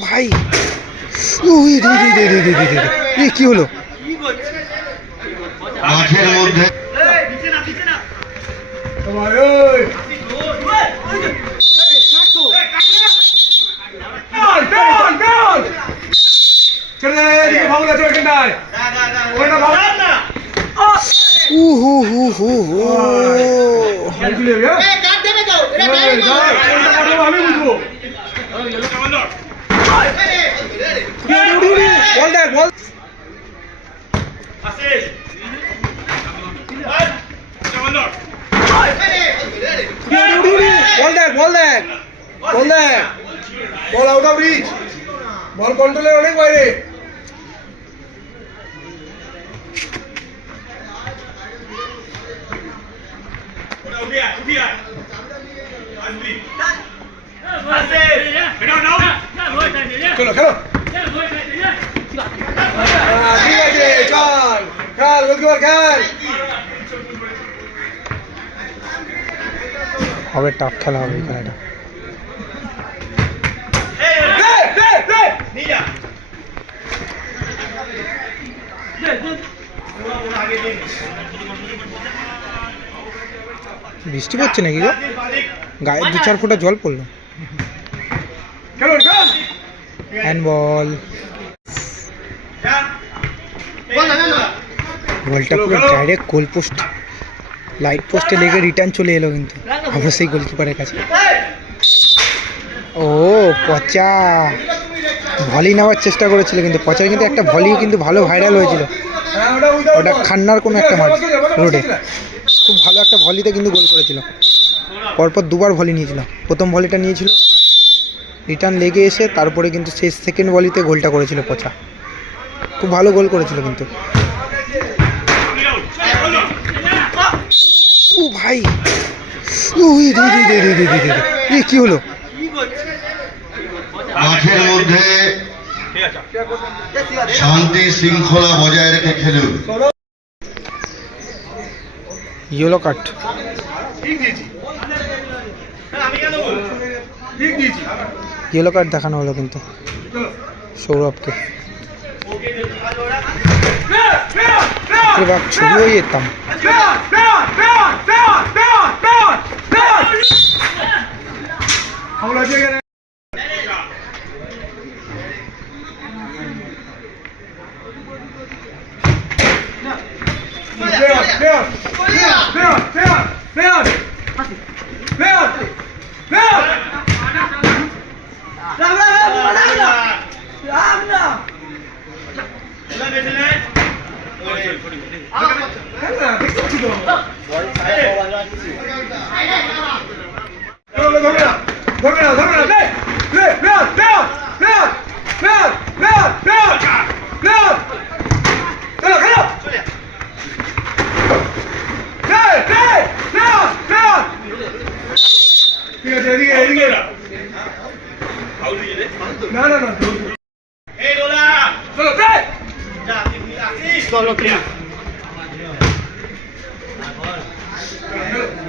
ভাই। ও রে রে রে রে রে রে রে এ কি হলো? মাঠের মধ্যে। হু হু হু। হু বল দেখ বল বল দেখ বল দেখ বল দেখ ball out of reach ball কন্ট্রোলের অনেক বাইরে চলো খেলো হ্যাঁ, ঠিক আছে চল খেল গোলকিপার খেল হবে টাফ খেলা হবে এই খেলাটা বৃষ্টি পড়ছে নাকি গো? গায়ে দু চার ফোঁটা জল পড়ল। হ্যান্ড বল বলটা পুরো ডাইরেক্ট গোল পোস্ট লাইট পোস্টে লেগে রিটার্ন চলে এলো কিন্তু। অবশ্যই গোলকিপারের কাছে। ও পচা। ভলি নেওয়ার চেষ্টা করেছিল কিন্তু পচার কিন্তু একটা ভলি কিন্তু ভালো ভাইরাল হয়েছিল। ওটা খান্নার কোনো একটা মাঠ রোডে খুব ভালো একটা ভলিতে কিন্তু গোল করেছিল। পরপর দুবার ভলি নিয়েছিল। প্রথম ভলিটা নিয়েছিল। রিটার্ন লেগে এসে তারপরে কিন্তু সেই সেকেন্ড ভলিতে গোলটা করেছিল পচা খুব ভালো গোল করেছিল কিন্তু ও ভাই এ কি হলো মাঠের মধ্যে শান্তি শৃঙ্খলা বজায় রেখে খেলুন ইয়েলো কার্ড ইয়েলো কার্ড দেখানো হলো কিন্তু সৌরভকে। এবার ছবিও যেতাম আছে এদিকে এদিকে না না না চলো প্রায় হ্যাঁ, সব দেখতে পাচ্ছি সব দেখতে পাচ্ছি তুই জানা চলো প্রায় উ হু হু হু হু চলে যাবি হ্যাঁ এই, দাঁড়া, কোনটা কাটবো আমি বুঝব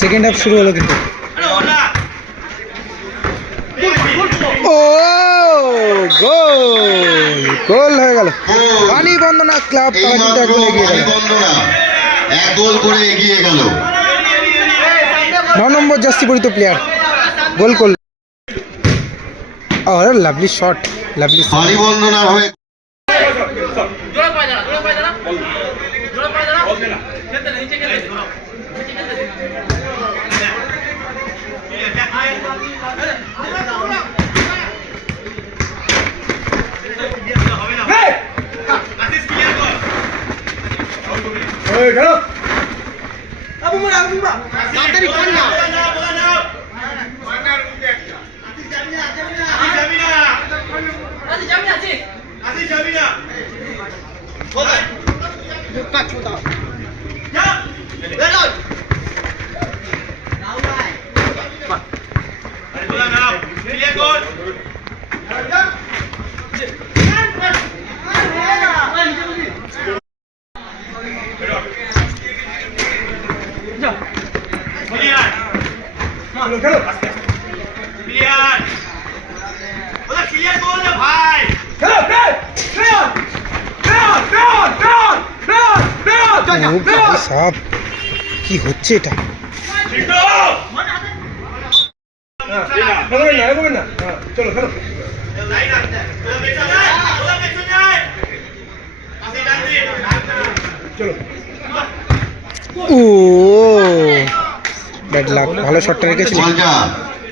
সেকেন্ড হাফ শুরু হলো কিন্তু। ও গোল গোল হয়ে গেল। পানি বন্দনা ক্লাব তারা কিন্তু এইমাত্র একদম এগিয়ে গেল। এক গোল করে এগিয়ে গেল। ন নম্বর জাস্তি পরিত প্লেয়ার গোল করল। আর লাভলি শট লাভলি হয়ে હવે કરો અબુ મને અબુ બા. માતારી કોણ ના માનાર ઉદેખતા આથી જમીના જમીના. આથી જમીના. આથી જમીના આથી જમીના. બોલ પાછો সাব কি হচ্ছে এটা? ও ব্যাড লাক ভালো শটটা রেখেছিল।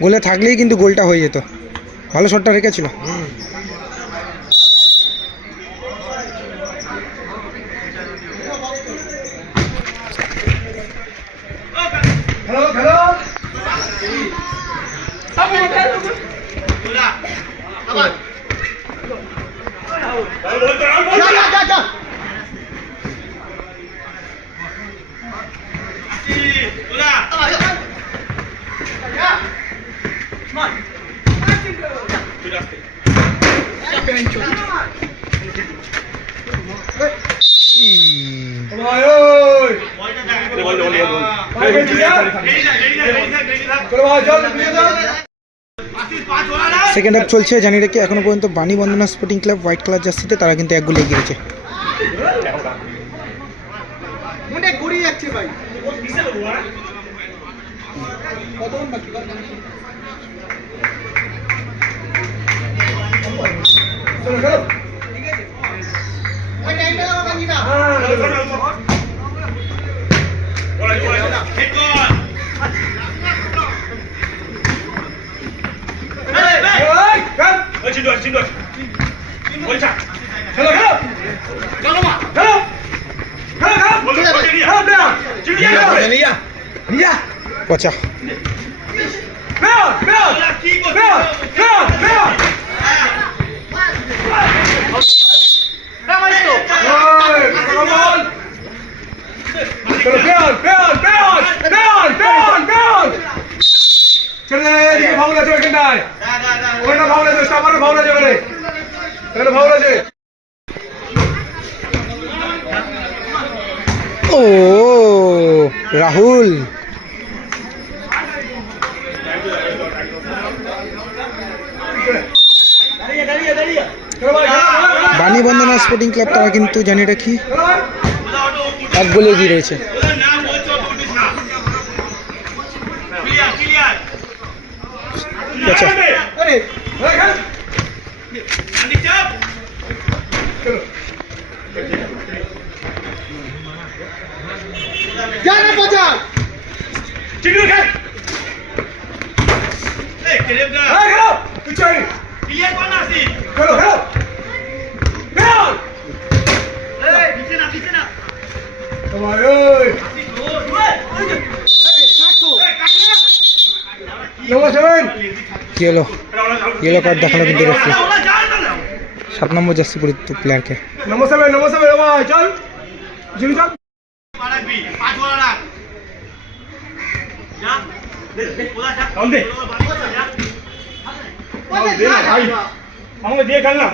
গোলে থাকলেই কিন্তু গোলটা হয়ে যেত। ভালো শটটা রেখেছিল। সেকেন্ড হাফ চলছে জানি রেখে এখনও পর্যন্ত Bani Bandana sporting club white colour জার্সিতে তারা কিন্তু এক গোলে 军队，我一下，开了，开了，干了吗？我，你，你呀，你呀，我！没有，没有，没有，没有，没有。রাহুল। বাণী বন্দনা স্পোর্টিং ক্লাব তারা কিন্তু জানি রাখি এক গোলে এগিয়ে রয়েছে। পচা ইয়েলো ইয়েলো কার্ড দেখাল কিন্তু রেফারি সাত নম্বর জার্সি পরিচিত প্লেয়ারকে নমস্তে ভাই নমস্তে ভাই ভাই চল। জিমি চল। আমাকে দিয়ে খেল না।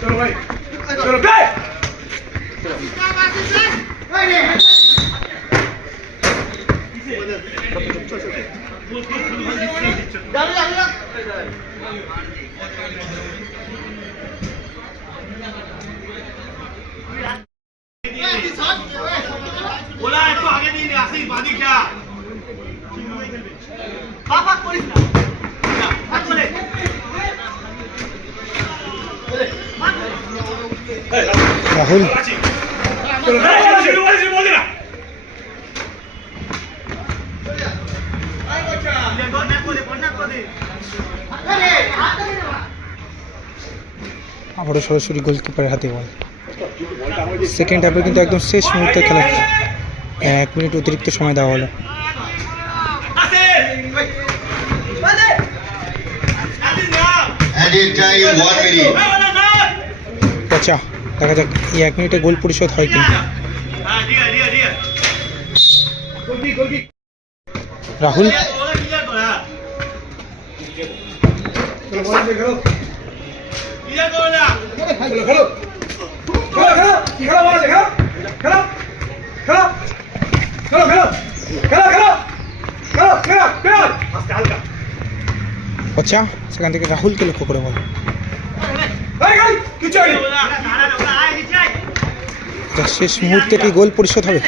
চলো। ভাই চলো রাহুল। আবারও সরাসরি গোলকিপারের হাতে বল সেকেন্ড হাফে কিন্তু একদম শেষ মুহূর্তে খেলা এক মিনিট অতিরিক্ত সময় দেওয়া হলো। আচ্ছা দেখা যাক এই এক মিনিটে গোল পরিশোধ হয় কিন্তু রাহুল? খেলো খেলো খেলো খেলো খেলো খেলো খেলো খেলো খেলো খেলো বাচ্চা সেখান থেকে রাহুলকে লক্ষ্য করে বল। শেষ মুহূর্তে কি গোল পরিশোধ হবে?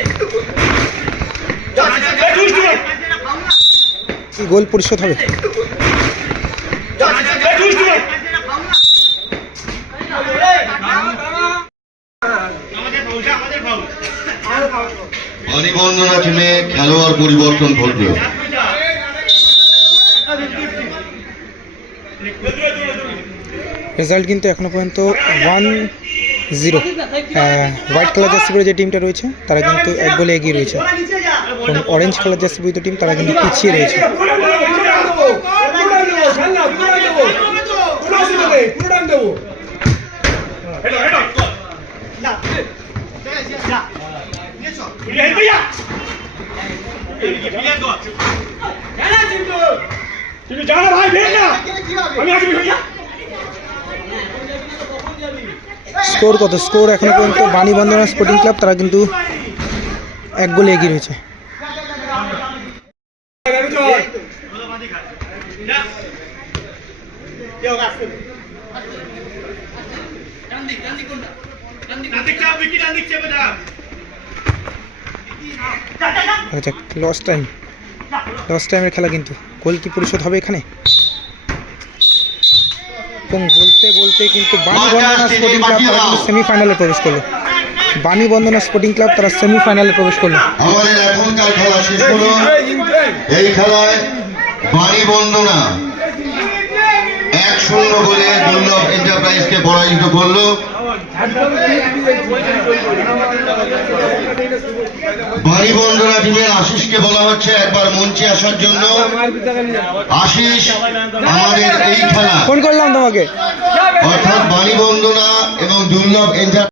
কি গোল পরিশোধ হবে? খেলোয়াড় পরিবর্তন ঘটবে রেজাল্ট কিন্তু এখনও পর্যন্ত one zero white colour jersey পরে যে টিমটা রয়েছে তারা কিন্তু এক বলে এগিয়ে রয়েছে এবং অরেঞ্জ কালার জার্সি পরিত টিম তারা কিন্তু পিছিয়ে রয়েছে তুমি যা ভাই বের না। আমি আছি ভাইয়া স্কোর কত? স্কোর এখন পর্যন্ত বাণীবন্ধনা স্পোর্টিং ক্লাব তারা কিন্তু এক গোলে এগিয়ে রয়েছে। লস্ট টাইম লস্ট টাইমের খেলা কিন্তু। গোল কি পরিশোধ হবে এখানে? এবং বলতে বলতে কিন্তু বাণী বন্দনা স্পোর্টিং ক্লাব তারা কিন্তু সেমিফাইনালে প্রবেশ করল। বাণী বন্দনা স্পোর্টিং ক্লাব তারা সেমিফাইনালে প্রবেশ করল। আমাদের এখনকার খেলা শেষ হলো এই খেলায় বাণী বন্দনা এক শূন্য গোলে দুর্লভ এন্টারপ্রাইজকে পরাজিত করল। বাণী বন্ধুরা টিমের আশিসকে বলা হচ্ছে একবার মঞ্চে আসার জন্য। আশিস আমাদের এই খেলা। ফোন করলাম তোমাকে। অর্থাৎ বাণী বন্দনা এবং দুর্লভ এন্টার